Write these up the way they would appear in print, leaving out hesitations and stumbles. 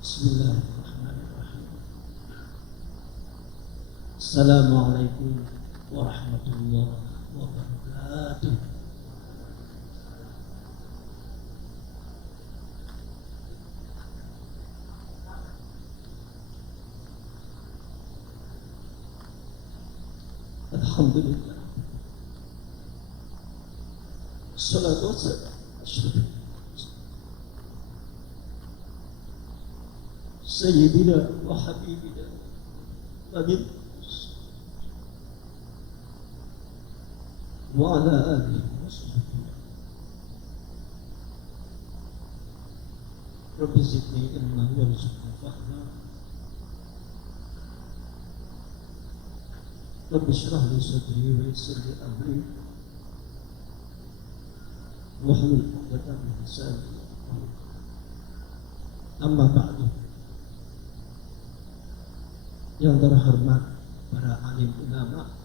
Bismillahirrahmanirrahim. Assalamualaikum warahmatullahi wabarakatuh. Alhamdulillah. Salatu wassalam Sayyidina wa Habibina Nabi wa ala alihi wa sahbihi. Rabbi zidni ilman warzuqni fahma. Rabbi shrah li sadri wa yassir li amri wahlul 'uqdatam min lisani. Amma ba'du. Yang terhormat para alim ulama,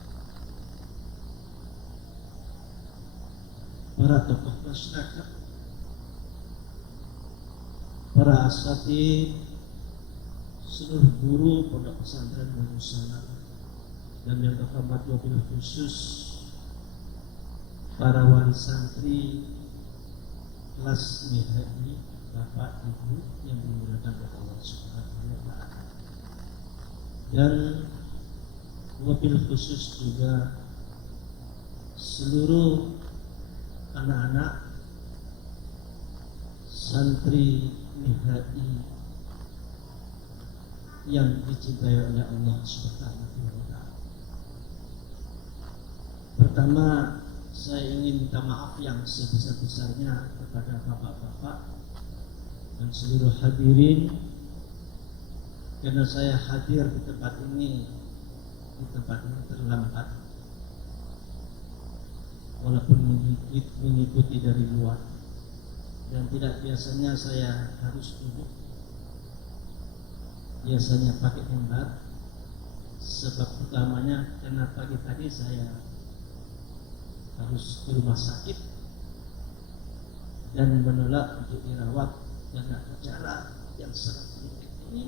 para tokoh masyarakat, para asatidz, seluruh guru pondok pesantren Darussalam, dan yang terhormat wabil khusus para wali santri kelas nihai, Bapak Ibu yang dimuliakan oleh Allah Subhanahu wa Ta'ala, dan wabil khusus juga seluruh anak-anak santri nihai yang dicintai oleh Allah Subhanahu wa Ta'ala. Pertama, saya ingin minta maaf yang sebesar-besarnya kepada bapak-bapak dan seluruh hadirin, karena saya hadir di tempat ini terlambat, walaupun mengikuti dari luar, dan tidak biasanya saya harus duduk, biasanya pakai mimbar. Sebab utamanya karena pagi tadi saya harus ke rumah sakit dan menolak untuk dirawat karena acara yang sangat penting ini,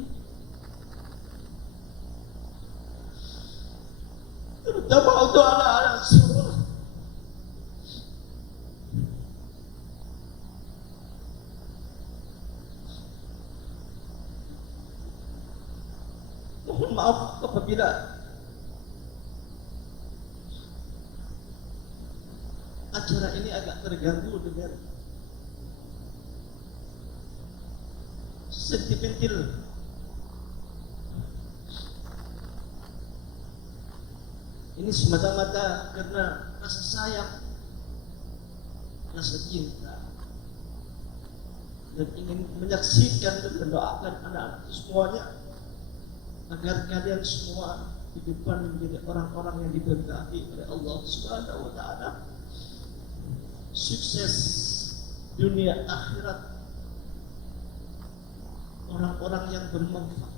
terutama untuk anak-anak semua. Mohon maaf apabila acara ini agak terganggu dengan sentimental. Ini semata-mata karena rasa sayang, rasa cinta, dan ingin menyaksikan dan mendoakan anak-anak semuanya agar kalian semua di depan menjadi orang-orang yang diberkahi oleh Allah Subhanahu wa Ta'ala, sukses dunia akhirat, orang-orang yang bermanfaat.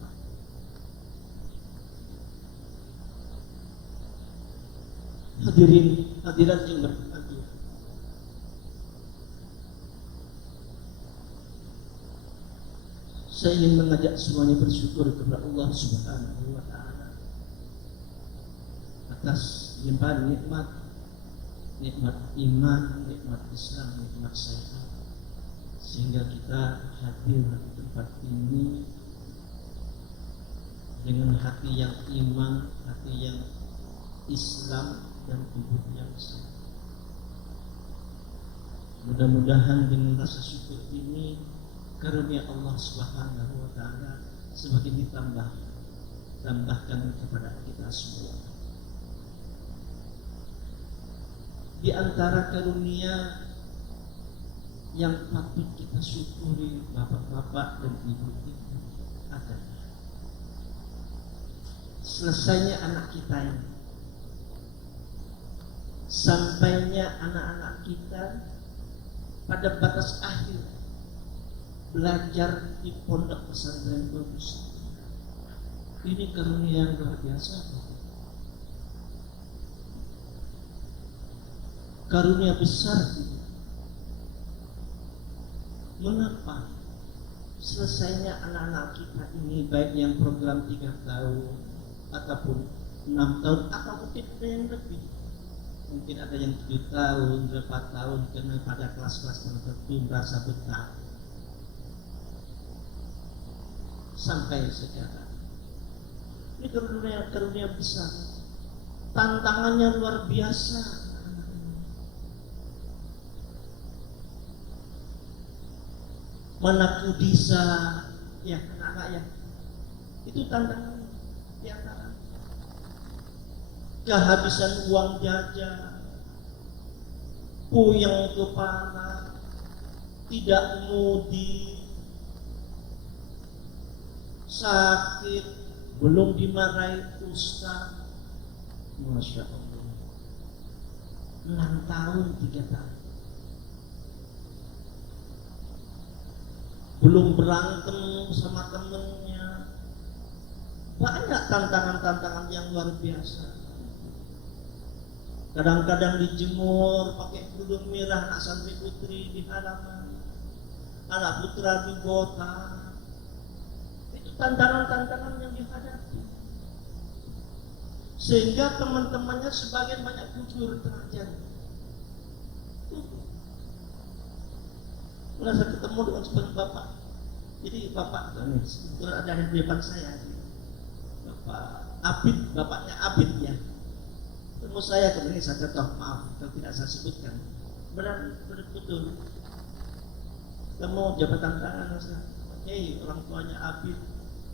Hadirin hadirat yang berbahagia, saya ingin mengajak semuanya bersyukur kepada Allah Subhanahu wa Ta'ala atas limpahan nikmat iman, nikmat Islam, nikmat sehat, sehingga kita hadir di tempat ini dengan hati yang iman, hati yang Islam, dan tubuh yang sehat. Mudah-mudahan dengan rasa syukur ini karunia Allah Subhanahu wa Ta'ala semakin tambahkan kepada kita semua. Di antara karunia yang patut kita syukuri bapak-bapak dan ibu-ibu adalah selesainya anak kita ini, sampainya anak-anak kita pada batas akhir belajar di pondok pesantren Darussalam. Ini karunia yang luar biasa, karunia besar. Mengapa? selesainya anak-anak kita ini, baik yang program 3 tahun ataupun 6 tahun atau mungkin ada yang lebih, mungkin ada yang 7 tahun, 8 tahun, karena pada kelas-kelas tertentu merasa betah sampai sekarang. Ini karunia besar, tantangannya luar biasa. Mana kudisa, ya anak-anak ya, itu tantangan di antara kehabisan uang jajan, puyeng kepala, tidak mudik, sakit, belum dimarahi ustaz. Masya Allah, 6 tahun 3 tahun, belum berantem sama temennya. Banyak tantangan-tantangan yang luar biasa. Kadang-kadang dijemur pakai kerudung merah anak santri putri di halaman, anak putra di kota. Itu tantangan-tantangan yang dihadapi, sehingga teman-temannya sebagian banyak gugur tengah jalan. Mulai saya ketemu dengan seorang bapak. Jadi bapak itu ada di depan saya, Bapak Abid, bapaknya Abid ya. Ketemu saya, kemudian saya contoh, maaf kalau tidak saya sebutkan. Betul. Ketemu jabatan tangan saya. Hey, orang tuanya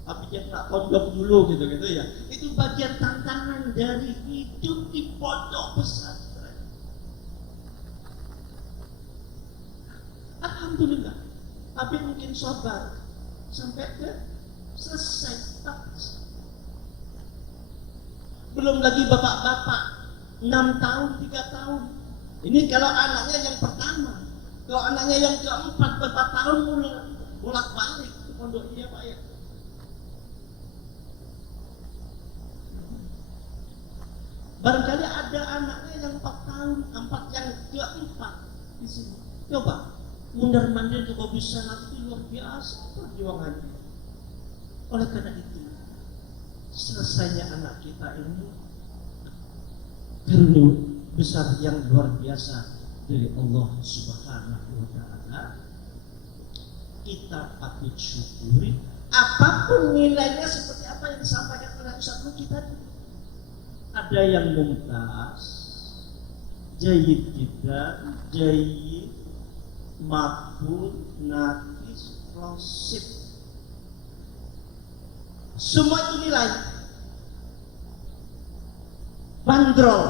Abid yang tak pondok dulu gitu ya. Itu bagian tantangan dari hidup di pondok pesantren. Alhamdulillah, Abid mungkin sabar sampai ke selesai. Belum lagi bapak-bapak 6 tahun, 3 tahun. Ini kalau anaknya yang pertama. Kalau anaknya yang keempat, berapa tahun bolak-balik ke pondok dia Pak ya. Barangkali ada anaknya yang 4 tahun, 4 yang keempat di sini. Coba mundar-mandir juga bisa, nanti luar biasa perjuangannya. Oleh karena itu, selesainya anak kita ini karunia besar yang luar biasa dari Allah Subhanahu wa Ta'ala. Kita patut syukuri, apapun nilainya, seperti apa yang disampaikan oleh Ustaz Luki tadi. Ada yang mumtaz, jayyid jiddan, jayyid, makbul, nafis, rosib. Semua itu nilai. Bandrol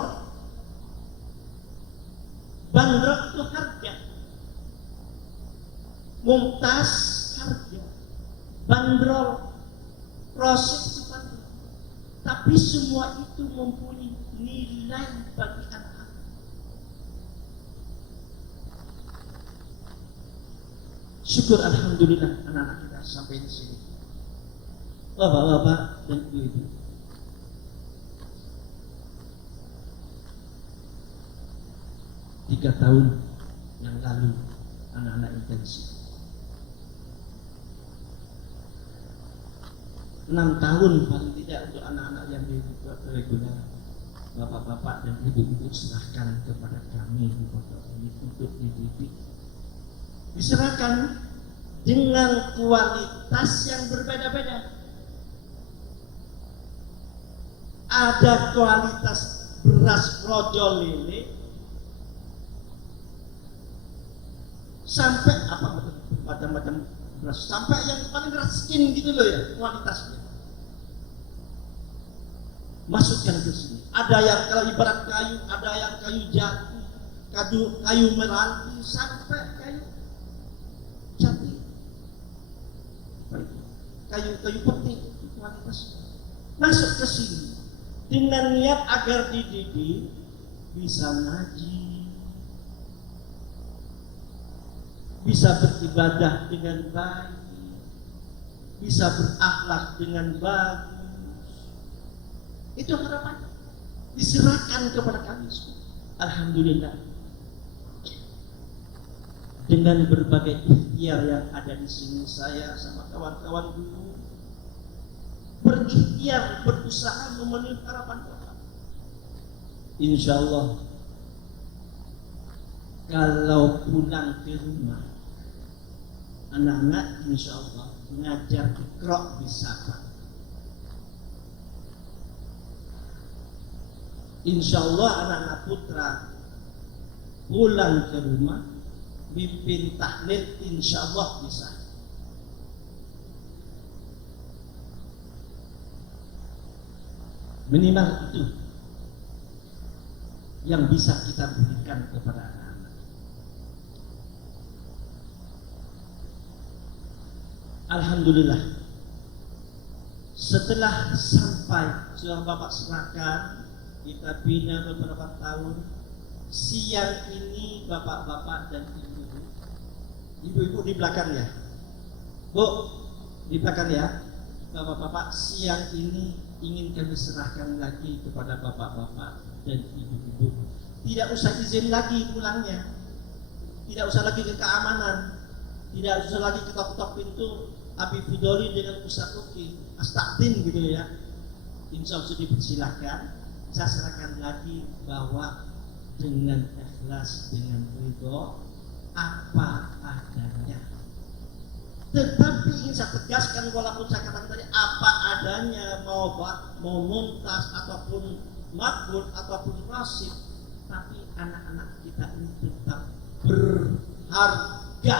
itu harga. Mumtaz harga, bandrol, rosib itu bandrol. Tapi semua itu mempunyai nilai bagi anak. Syukur alhamdulillah anak-anak kita sampai di sini. Bapak-bapak dan ibu-ibu, tiga tahun yang lalu anak-anak intensif, 6 tahun paling tidak untuk anak-anak yang di reguler. Bapak-bapak dan ibu-ibu serahkan kepada kami di pondok ini untuk dididik, diserahkan dengan kualitas yang berbeda-beda. Ada kualitas beras rojo lele sampai apa macam-macam beras, sampai yang paling raskin gitu loh ya kualitasnya. Masukkan ke sini. Ada yang kalau ibarat kayu, ada yang kayu jati, kayu meranti, sampai kayu jati, kayu peti, kualitas. Masuk ke sini dengan niat agar dididik bisa ngaji, bisa beribadah dengan baik, bisa berakhlak dengan bagus. Itu harapan, diserahkan kepada kami semua. Alhamdulillah. dengan berbagai ikhtiar yang ada di sini, saya sama kawan-kawan dulu berikhtiar, berusaha memenuhi harapan Bapak. Insya Allah kalau pulang ke rumah, anak-anak insya Allah mengajar Iqra bisa Pak. Insya Allah anak-anak putra pulang ke rumah mimpin tahlil, insya Allah bisa. Minimal itu yang bisa kita berikan kepada anak-anak. Alhamdulillah, setelah sampai sudah Bapak serahkan, kita bina beberapa tahun. Siang ini bapak-bapak dan ibu-ibu di belakang ya, Bu, di belakang ya, bapak-bapak, siang ini ingin kami serahkan lagi kepada bapak-bapak dan ibu-ibu. Tidak usah izin lagi pulangnya, tidak usah lagi ke keamanan, tidak usah lagi ketok-ketok pintu Abi Fudoli dengan Ustaz Uki Astaktin gitu ya. Insya Allah dipersilahkan. Saya serahkan lagi bahwa dengan ikhlas, dengan ridho, apa adanya. Tetapi ingin saya tegaskan, walaupun saya katakan tadi apa adanya, mau muntas ataupun makbul ataupun rasid, tapi anak-anak kita ini tetap berharga.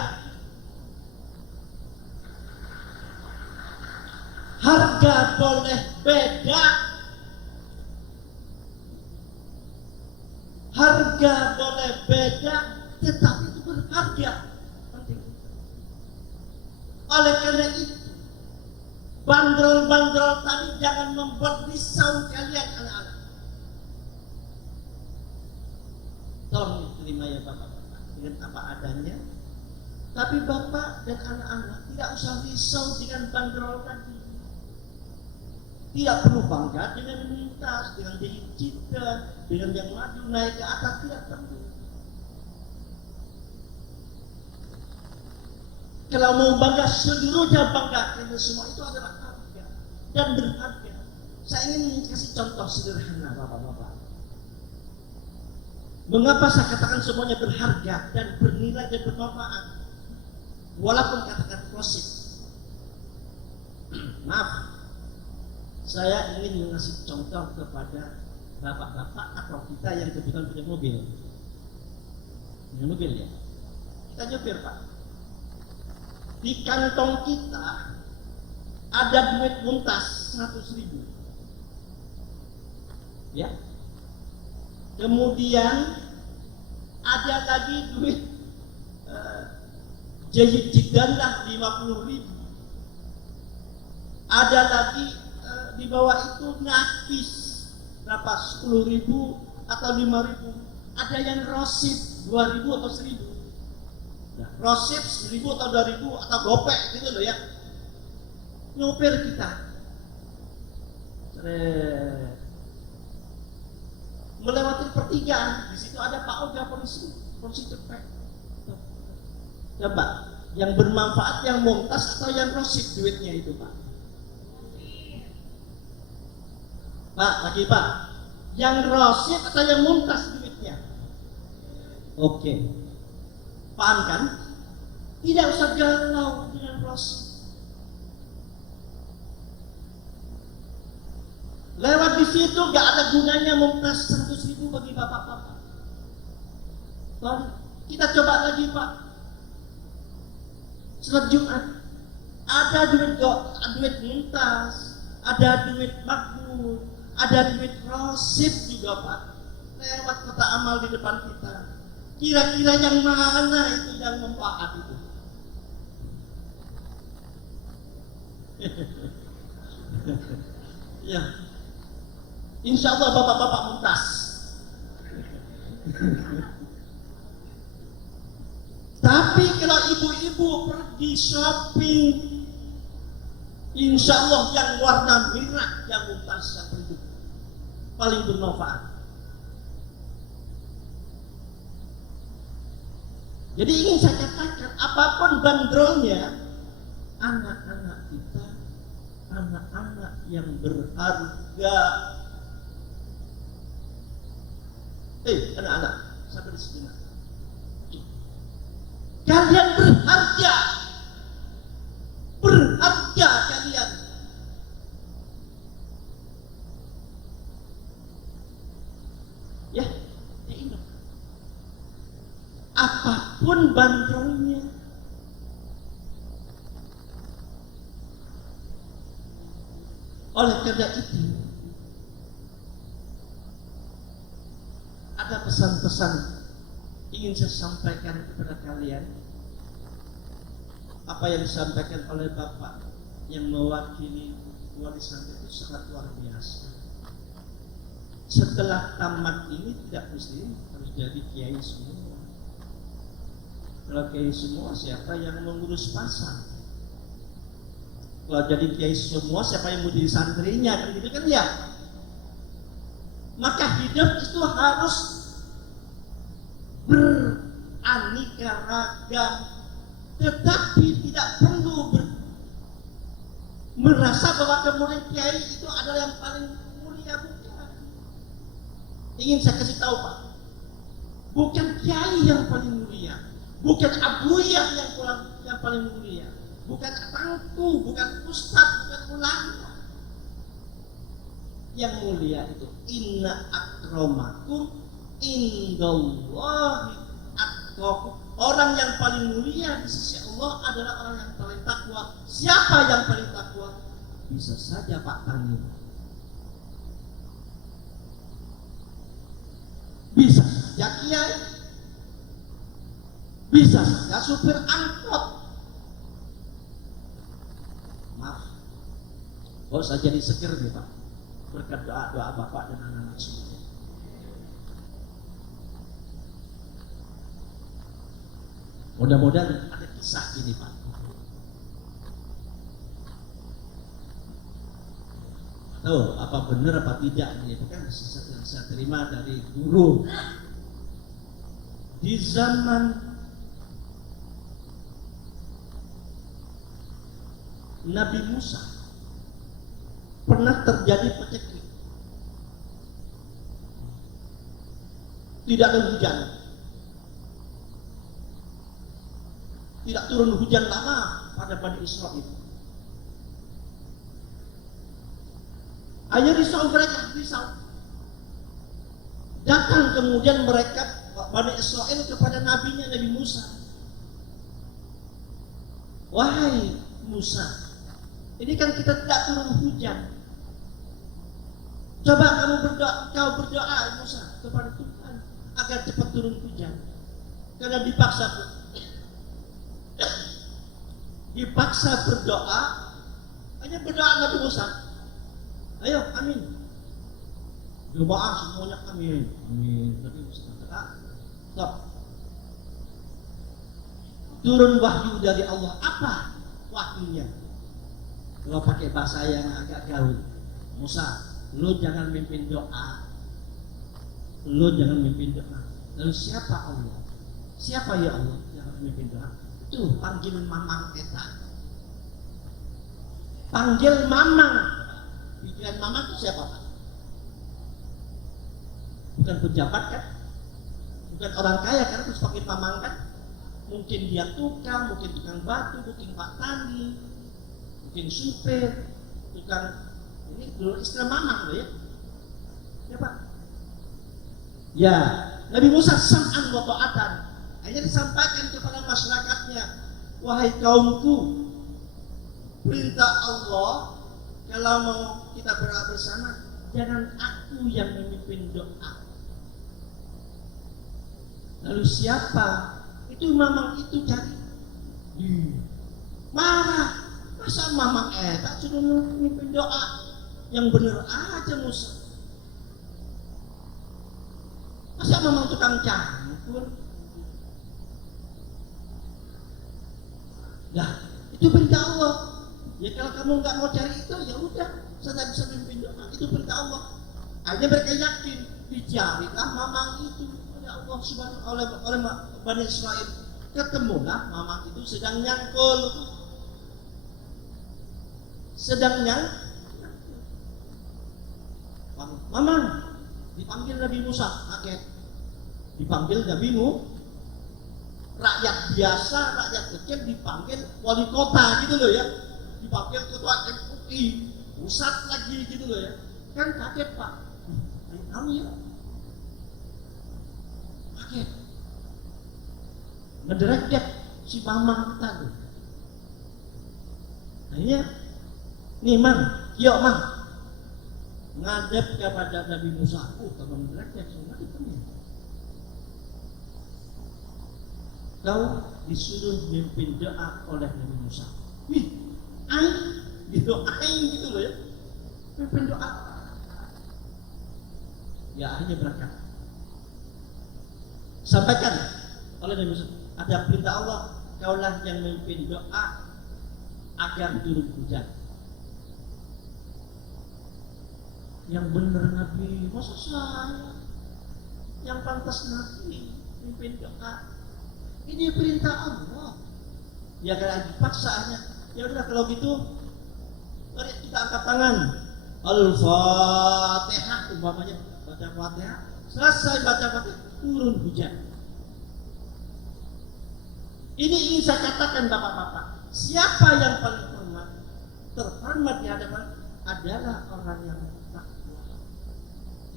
Harga boleh beda, harga boleh beda, tetapi itu berharga. Penting. Oleh karena itu, bandrol-bandrol tadi jangan membuat risau kalian anak-anak. Tolong diterima ya bapak-bapak dengan apa adanya. Tapi bapak dan anak-anak tidak usah risau dengan bandrol tadi. Tidak perlu bangga dengan lintas, dengan jadi cita, dengan yang maju naik ke atas, tidak perlu. Kalau mau bangga, seluruhnya bangga, karena semua itu adalah harga dan berharga. Saya ingin kasih contoh sederhana bapak-bapak. Mengapa saya katakan semuanya berharga dan bernilai dan bermanfaat? Walaupun katakan prosit. Maaf, saya ingin mengasih contoh kepada bapak-bapak atau kita yang kebetulan punya mobil. Punya mobil ya. Kita nyopir Pak. Di kantong kita ada duit muntas 100.000. Ya. Kemudian ada lagi duit jahit jidanlah 50.000. Ada lagi di bawah itu nafis berapa, 10.000 atau 5.000. Ada yang rosid 2.000 atau 1.000. Nah, rosid 1.000 atau 2.000 atau gopek gitu loh ya. Nyopir kita melewati pertigaan, di situ ada Pak Oga polisi cepet. Coba yang bermanfaat, yang mumtaz atau yang rosid duitnya itu Pak? Pak, lagi Pak, yang rosid atau yang mumtaz duitnya? Oke, paham kan? Tidak usah galau dengan rosid. Lewat di situ gak ada gunanya mumtaz 100.000 bagi bapak-bapak. Kita coba lagi Pak. Salat Jumat ada duit mumtaz, ada duit makbul, ada duit rosid juga Pak. Lewat kota amal di depan kita. Kira-kira yang mana itu yang manfaat itu? Ya. Insya Allah bapak-bapak muntas. Tapi kalau ibu-ibu pergi shopping, insya Allah yang warna merah yang muntas yang paling bermanfaat. Jadi ingin saya katakan, apapun bandrolnya, anak-anak kita, anak-anak yang berharga. Anak-anak, sabar sejenak. Kalian berharga, berharga kalian. Ya, ingat. Apapun bandrolnya, oleh karena itu ada pesan-pesan ingin saya sampaikan kepada kalian. Apa yang disampaikan oleh Bapak yang mewakili warisan itu sangat luar biasa. Setelah tamat ini tidak mesti harus jadi kiai semua. Kalau kiai semua, siapa yang mengurus pasar? Kalau jadi kiai semua, siapa yang mau jadi santrinya? Kan gitu kan ya. Maka hidup itu harus beraneka ragam, tetapi tidak perlu merasa bahwa kemudian kiai itu adalah yang paling mulia. Bukan. Ingin saya kasih tahu Pak, bukan kiai yang paling mulia, bukan abuyah yang paling mulia, bukan tangku, bukan ustadz, bukan ulama. Yang mulia itu inna akramakum indallahi atqakum. Orang yang paling mulia di sisi Allah adalah orang yang paling takwa. Siapa yang paling takwa? Bisa saja Pak Tani, bisa saja kiai, bisa saja supir angkot. Maaf, kok saya jadi seger nih Pak, berkat doa Bapak dan anak-anak semua. Mudah-mudahan ada kisah ini Pak. Tahu apa benar apa tidak ini, itu kan saya terima dari guru. Di zaman Nabi Musa pernah terjadi paceklik, tidak ada hujan, tidak turun hujan lama pada Bani Israel. Hanya risau mereka, risau. Datang kemudian mereka Bani Israel kepada nabinya Nabi Musa. Wahai Musa, ini kan kita tidak turun hujan. Coba kau berdoa Musa kepada Tuhan agar cepat turun hujan. Karena dipaksa berdoa, hanya berdoa Nabi Musa. Ayo, amin. Doa semuanya amin, amin. Tapi stop. Turun wahyu dari Allah. Apa wahyunya? Kalau pakai bahasa yang agak gaul, Musa, lu jangan mimpin doa. Lu jangan mimpin doa. Lalu siapa Allah? Siapa ya Allah yang mimpin doa? Tuh, panggil mamang kita. Panggil mamang. Pikiran mamang itu siapa Pak? Bukan pejabat kan? Bukan orang kaya kan terus pakai mamang kan? Mungkin dia tukang, mungkin tukang batu, mungkin Pak Tani, mungkin supir, tukang ini dulu istilah mamang loh ya. Ya Pak. Ya, Nabi Musa sam'an wa ta'atan. Hanya disampaikan kepada masyarakatnya, wahai kaumku, perintah Allah kalau mau kita berdoa bersama, jangan aku yang memimpin doa. Lalu siapa? Itu mamang itu cari. Marah. Masa mamang tak suruh memimpin doa? Yang bener aja Musa. Masa mamang tukang campur? Nah, itu perintah Allah. Ya kalau kamu nggak mau cari itu, ya udah, saya nggak bisa memimpin doa. Itu perintah Allah. Akhirnya mereka yakin, dicarilah mamang itu oleh Allah Subhanahu oleh Bani Israel. ketemulah Mamang itu sedang nyangkul. Mamang, dipanggil Nabi Musa, kaget. Dipanggil Nabimu, rakyat biasa, rakyat kecil dipanggil wali kota gitu loh ya. Dipanggil ketua MUI, pusat lagi gitu loh ya. Kan kaget Pak. Tahu ya? Kaget. Ngederek si Mamang tadi. Akhirnya, nih Mang, yuk Mang, ngadep kepada Nabi Musa. Kalau ngederek semua itu nih. Kau disuruh memimpin doa oleh Nabi Musa. Wih, aing gitu loh ya. Memimpin doa. Ya akhirnya berangkat. Sampaikan oleh Nabi Musa, ada perintah Allah, kaulah yang memimpin doa agar turun hujan. Yang benar Nabi, masa saya? Yang pantas Nabi memimpin doa. Ini perintah Allah. Ya kalau dipaksaannya, ya udah kalau gitu, mari kita angkat tangan. Al-Fatihah umpamanya, baca Fatihah. Selesai baca Fatihah, turun hujan. Ini ingin saya katakan Bapak-bapak, siapa yang paling terhormat di hadapan adalah orang yang takwa.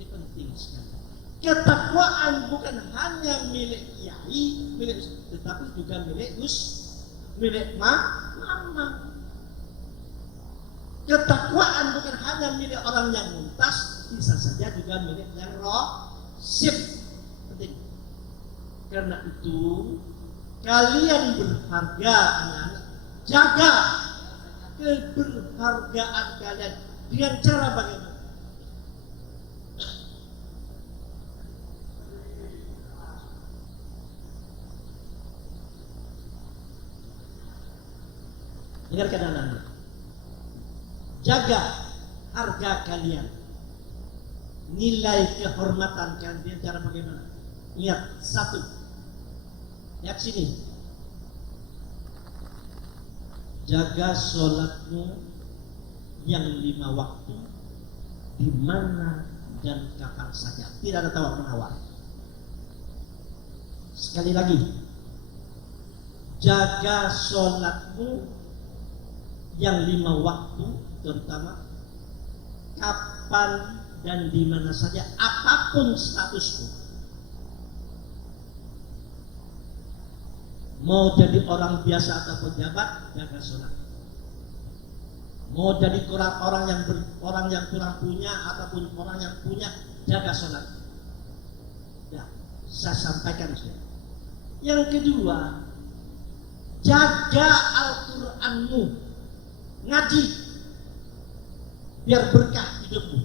Ini penting sekali. Ketakwaan bukan hanya milik kiai, tetapi juga milik mama. Ketakwaan bukan hanya milik orang yang muntas, bisa saja juga milik yang rohsib. Penting. Karena itu kalian berharga anak-anak, jaga keberhargaan kalian dengan cara bagaimana? Dengarkan anak-anak, jaga harga kalian, nilai kehormatan kalian, cara bagaimana? Ingat, satu, lihat sini, jaga sholatmu yang 5 waktu, di mana dan kapan saja, tidak ada tawar menawar. Sekali lagi, jaga sholatmu yang 5 waktu, terutama kapan dan di mana saja, apapun statusmu. Mau jadi orang biasa atau pejabat, jaga sholat. Mau jadi orang yang kurang punya ataupun orang yang punya, jaga sholat. Ya, saya sampaikan sudah. Yang kedua, jaga Al-Qur'anmu. Ngaji biar berkah hidupmu.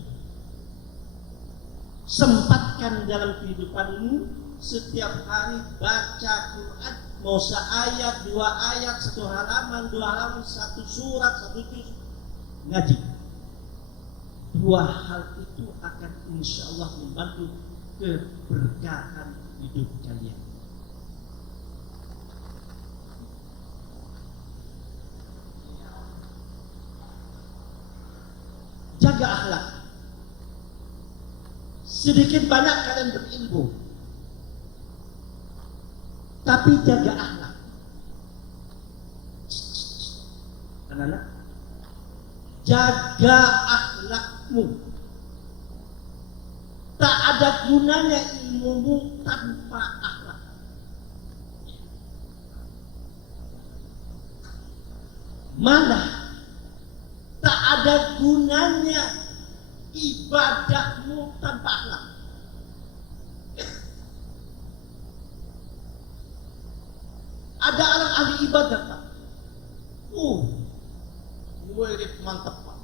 Sempatkan dalam kehidupanmu setiap hari baca Quran, mau seayat, 2 ayat, 1 halaman, 2 halaman, 1 surat, 1 juz, ngaji. 2 hal itu akan insya Allah membantu keberkahan hidup kalian. Jaga akhlak. Sedikit banyak kalian berilmu, tapi jaga akhlak. Anak-anak, jaga akhlakmu. Tak ada gunanya ilmumu tanpa akhlak. Malah tak ada gunanya ibadahmu tanpa akhlak. Ada orang ahli ibadah Pak. Murid mantap Pak.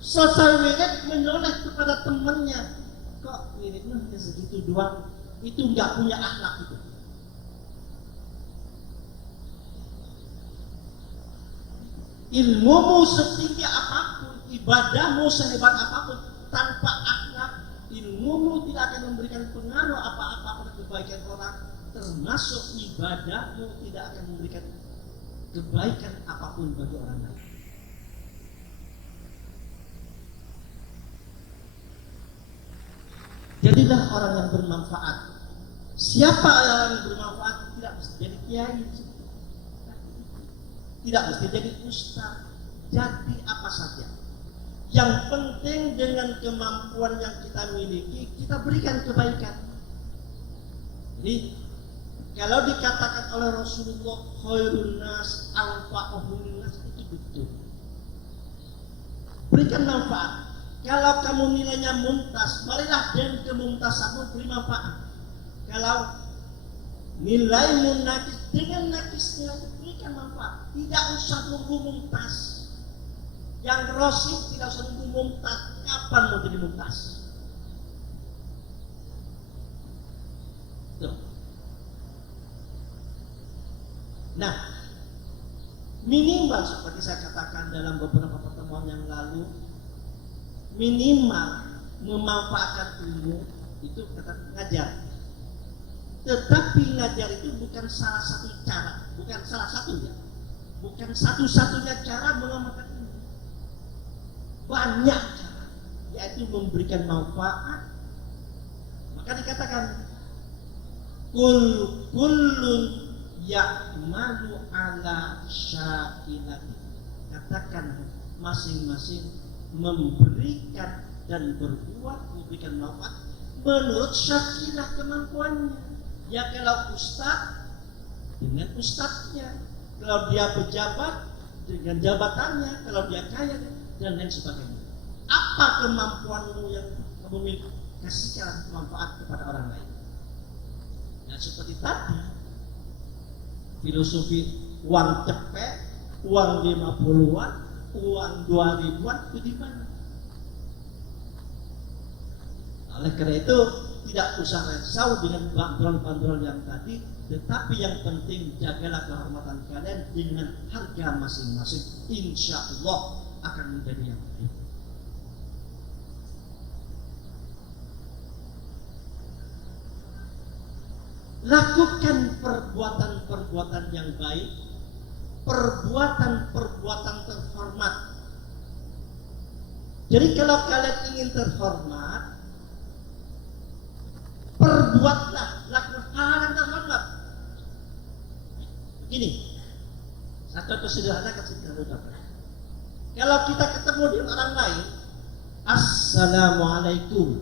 Selesai wirid menoleh kepada temannya. Kok wiridnya hanya segitu doang? Itu nggak punya akhlak itu. Ilmumu setinggi apapun, ibadahmu sehebat apapun, tanpa akhlak ilmumu tidak akan memberikan pengaruh apa-apa pada kebaikan orang, termasuk ibadahmu tidak akan memberikan kebaikan apapun bagi orang lain. Jadilah orang yang bermanfaat. Siapa orang yang bermanfaat? Tidak mesti jadi kiai, tidak mesti jadi ustaz, jadi apa saja. Yang penting dengan kemampuan yang kita miliki, kita berikan kebaikan. Jadi kalau dikatakan oleh Rasulullah khairun nas anfa'uhum linnas, itu betul. Berikan manfaat. Kalau kamu nilainya mumtaz, marilah dengan kemumtazanmu beri manfaat. Kalau nilaimu nakis, dengan nakisnya berikan manfaat. Tidak usah nunggu mumtaz. Yang rosyid tidak usah nunggu mumtaz. Kapan mau jadi mumtaz? Tuh. Nah, minimal seperti saya katakan dalam beberapa pertemuan yang lalu, minimal memanfaatkan ilmu itu kata ngajar. Tetapi ngajar itu bukan salah satu cara, bukan salah satunya, bukan satu-satunya cara mengamalkan ilmu. Banyak cara, yaitu memberikan manfaat. Maka dikatakan kullun ya'malu ala syakilati. Katakan masing-masing memberikan dan berbuat, memberikan manfaat menurut syakilah kemampuannya. Ya kalau ustaz dengan ustaznya, kalau dia pejabat dengan jabatannya, kalau dia kaya dan lain sebagainya. Apa kemampuanmu yang kamu miliki? Kasihkan manfaat kepada orang lain. Nah seperti tadi filosofi uang cepet, uang 50-an, uang 2000-an itu di mana? Oleh karena itu tidak usah risau dengan bandrol-bandrol yang tadi, tetapi yang penting jagalah kehormatan kalian dengan harga masing-masing. Insya Allah akan menjadi yang baik. Lakukan perbuatan-perbuatan yang baik, perbuatan-perbuatan terhormat. Jadi kalau kalian ingin terhormat, perbuatlah, lakukan hal yang terhormat. Begini, satu contoh sederhana kasih kita ucapkan. Kalau kita ketemu dengan orang lain, Assalamualaikum,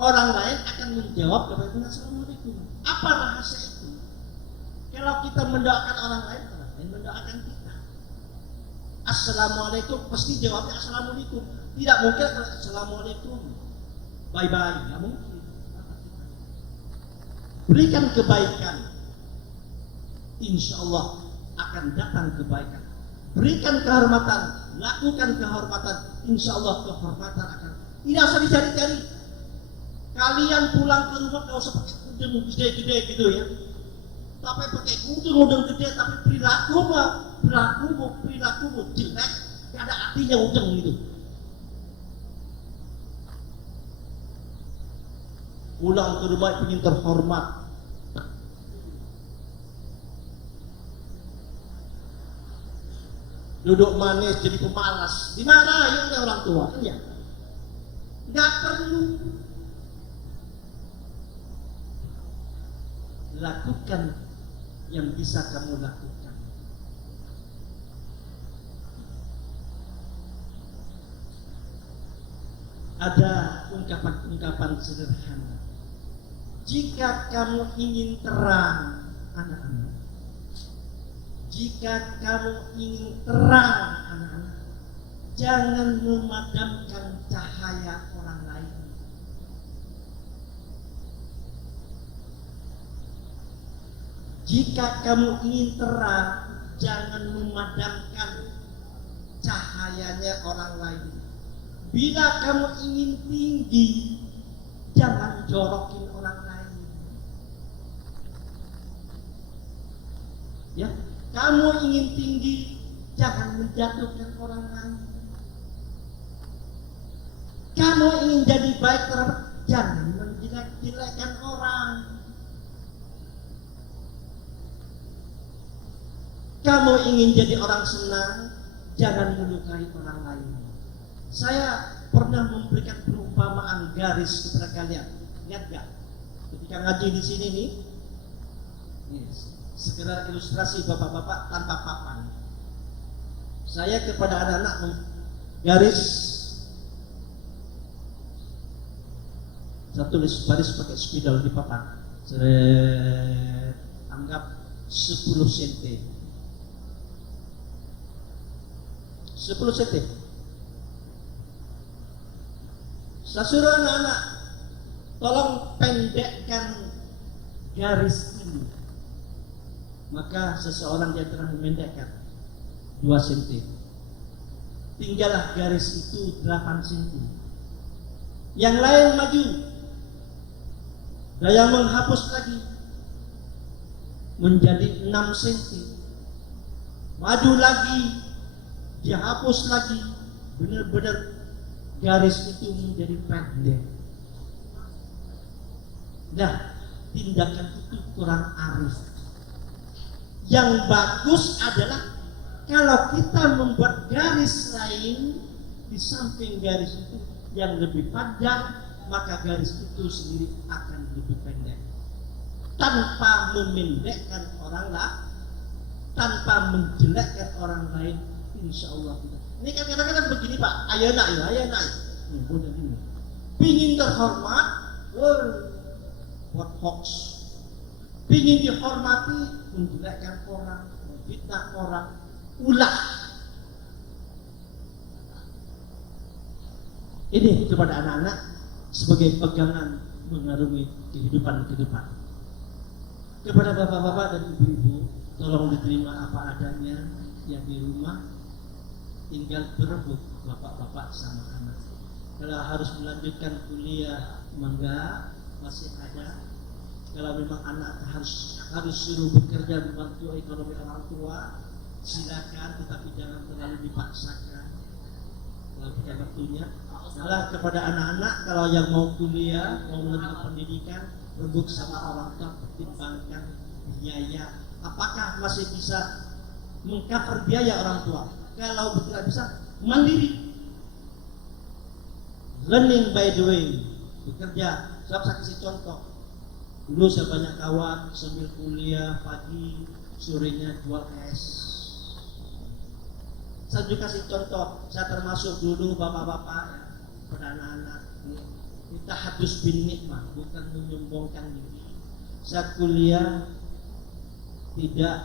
orang lain akan menjawab kepada Assalamualaikum. Apa rahasia itu? Kalau kita mendoakan orang lain mendoakan kita. Assalamualaikum, pasti jawabnya Assalamualaikum. Tidak mungkin Assalamualaikum, bye bye, tidak mungkin. Berikan kebaikan, insya Allah akan datang kebaikan. Berikan kehormatan, lakukan kehormatan, insya Allah kehormatan akan. Tidak usah dicari-cari. Kalian pulang ke rumah tidak usah pakai udeng gede-gede gitu ya. Tapi pakai udeng gede, tapi perilakumu jelek, tidak ada artinya udeng gitu. Pulang ke rumah ingin terhormat, duduk manis jadi pemalas, dimarahin oleh orang tua, ya. Nggak perlu. Lakukan yang bisa kamu lakukan. Ada ungkapan-ungkapan sederhana. Jika kamu ingin terang, anak-anak, jika kamu ingin terang, anak-anak, jangan memadamkan cahaya orang lain. Jika kamu ingin terang, jangan memadamkan cahayanya orang lain. Bila kamu ingin tinggi, jangan jorokin orang lain. Ya, kamu ingin tinggi, jangan menjatuhkan orang lain. Kamu ingin jadi baik terhadap, jangan menjelek-jelekkan orang. Kamu ingin jadi orang senang, jangan melukai orang lain. Saya pernah memberikan perumpamaan garis kepada kalian. Lihat gak? Ketika ngaji di sini nih, sekedar ilustrasi bapak-bapak tanpa papan. Saya kepada anak-anak garis, saya tulis baris pakai spidol di papan. Saya anggap 10 cm. 10 cm. Saya suruh anak-anak, tolong pendekkan garis ini. Maka seseorang di antara memendekkan 2 cm. Tinggallah garis itu 8 cm. Yang lain maju. Dan yang menghapus lagi menjadi 6 cm. Maju lagi, dia hapus lagi. Benar-benar garis itu menjadi pendek. Nah, tindakan itu kurang arif. Yang bagus adalah kalau kita membuat garis lain di samping garis itu yang lebih panjang, maka garis itu sendiri akan lebih pendek. Tanpa memendekkan orang lain, tanpa menjelekkan orang lain, insya Allah kita. Ini kan kadang-kadang begini Pak, ayo naik. Pingin terhormat, buat hoax. Pingin dihormati, menjelekkan orang, memfitnah orang, ulah. Ini kepada anak-anak sebagai pegangan mengarungi kehidupan ke depan. Kepada bapak-bapak dan ibu-ibu, tolong diterima apa adanya yang di rumah, tinggal berebut bapak-bapak sama anak. Kalau harus melanjutkan kuliah, mangga, masih ada. Kalau memang anak harus suruh bekerja membantu ekonomi orang tua, silakan, tetapi jangan terlalu dipaksakan. Kalau punya waktunya, malah kepada anak-anak kalau yang mau kuliah, mau melanjutkan pendidikan, rebut sama orang tua, pertimbangkan biaya. Apakah masih bisa mengcover biaya orang tua? Kalau tidak bisa, mandiri. Learning by the way, bekerja. Saya kasih contoh. Dulu saya banyak kawan sambil kuliah pagi, sorenya jual es. Saya juga kasih contoh. Saya termasuk dulu bapak-bapak ya, pada anak-anak. Kita hadus bin nikmah, bukan menyombongkan diri. Saya kuliah tidak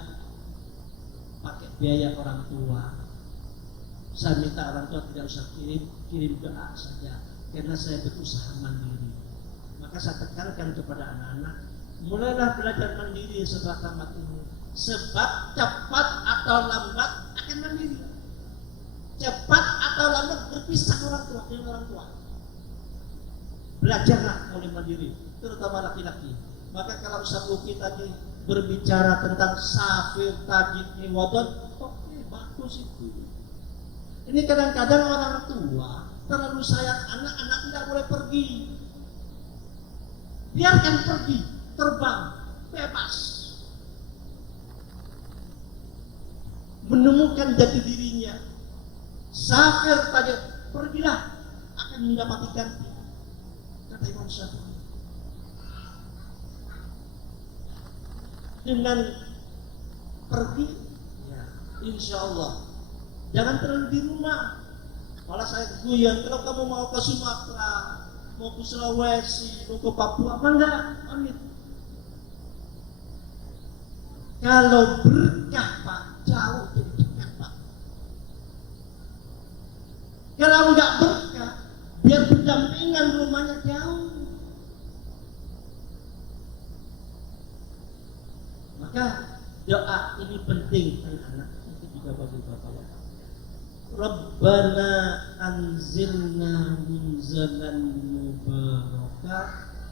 pakai biaya orang tua. Saya minta orang tua tidak usah kirim doa saja, karena saya berusaha mandiri. Maka saya tekankan kepada anak-anak, mulailah belajar mandiri setelah tamat ini. Sebab cepat atau lambat akan mandiri. Cepat atau lambat berpisah orang tua dengan orang tua. Belajarlah mulai mandiri, terutama laki-laki. Maka kalau Sabuki tadi berbicara tentang safir tajid niwadon, oke, bagus itu. Ini kadang-kadang orang tua terlalu sayang anak-anak tidak boleh pergi. Biarkan pergi, terbang, bebas. Menemukan jati dirinya. Safir tajid, pergilah, akan mendapati ganti. Kata Imam Syafi'i. Dengan pergi, ya, insya Allah. Jangan terlalu di rumah. Malah saya guyon, kalau kamu mau ke Sumatera, mau ke Sulawesi, mau ke Papua, apa enggak? Amit. Kalau berkah Pak, jauh jadi dekat Pak. Kalau enggak berkah, biar berdampingan rumahnya jauh. Maka doa ini penting anak-anak, itu juga bagi bapak-bapak. Rabbana anzilna munzalan mubarakah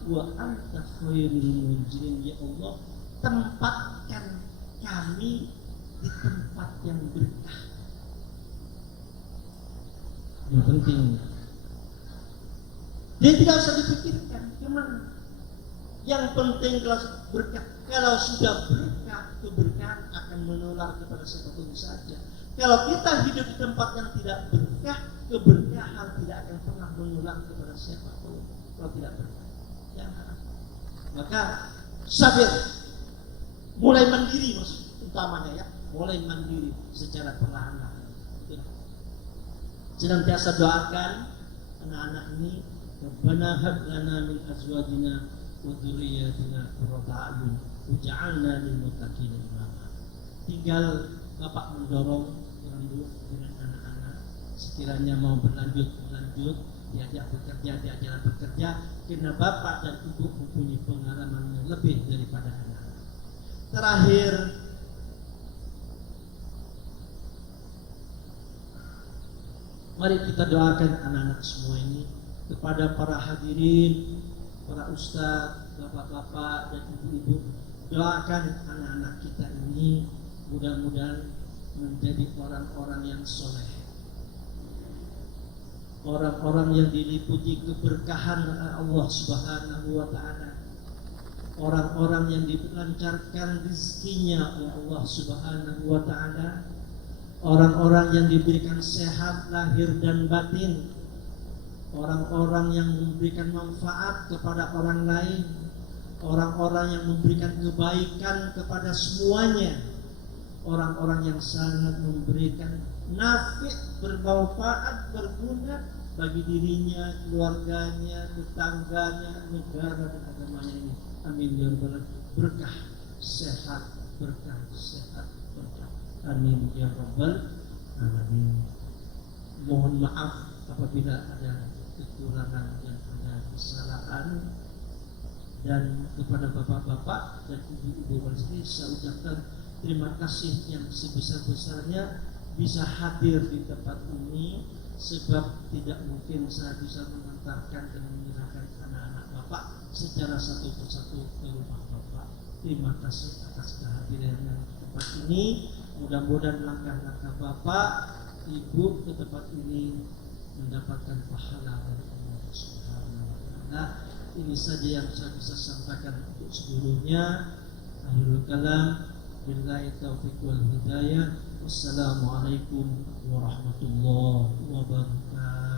wa anta khairul munzilin. Ya Allah, tempatkan kami di tempat yang berkah. Yang penting Dia tidak usah dipikirkan kemana. Yang penting kelas berkah. Kalau sudah berkah, keberkahan akan menular kepada siapapun saja. Kalau kita hidup di tempat yang tidak berkah, keberkahan tidak akan pernah menular kepada siapapun. Kalau tidak berkah, jangan. Maka sabar, mulai mandiri utamanya ya, mulai mandiri secara perlahan-lahan. Senantiasa doakan anak-anak ini, Rabbana hab lana min azwajina wa dzurriyyatina qurrata a'yun waj'alna lil muttaqina imama. Tinggal Bapak mendorong dengan anak-anak, sekiranya mau berlanjut, diajak bekerja, karena Bapak dan Ibu mempunyai pengalaman yang lebih daripada anak-anak. Terakhir, mari kita doakan anak-anak semua ini, kepada para hadirin, para ustadz, bapak-bapak dan ibu-ibu, doakan anak-anak kita ini mudah-mudahan menjadi orang-orang yang soleh, orang-orang yang diliputi keberkahan Allah Subhanahu wa Ta'ala, orang-orang yang dilancarkan rezekinya oleh Allah Subhanahu wa Ta'ala, orang-orang yang diberikan sehat lahir dan batin, orang-orang yang memberikan manfaat kepada orang lain, orang-orang yang memberikan kebaikan kepada semuanya, orang-orang yang sangat memberikan nafi', bermanfaat, berguna bagi dirinya, keluarganya, tetangganya, negara dan agamanya ini. Amin ya rabbal alamin. Berkah sehat, berkah sehat, berkah. Amin ya rabbal alamin. Mohon maaf apabila ada kekurangan dan ada kesalahan, dan kepada bapak-bapak dan ibu-ibu majelis saya ucapkan terima kasih yang sebesar-besarnya bisa hadir di tempat ini, sebab tidak mungkin saya bisa mengantarkan dan menyerahkan anak-anak bapak secara satu persatu ke rumah bapak. Terima kasih atas kehadirannya di tempat ini. Mudah-mudahan langkah-langkah bapak, ibu ke tempat ini mendapatkan pahala dari Allah Subhanahu wa Ta'ala. Ini saja yang saya bisa sampaikan untuk seluruhnya. Akhirul kalam, billahi taufiq wal hidayah. Wassalamualaikum warahmatullahi wabarakatuh.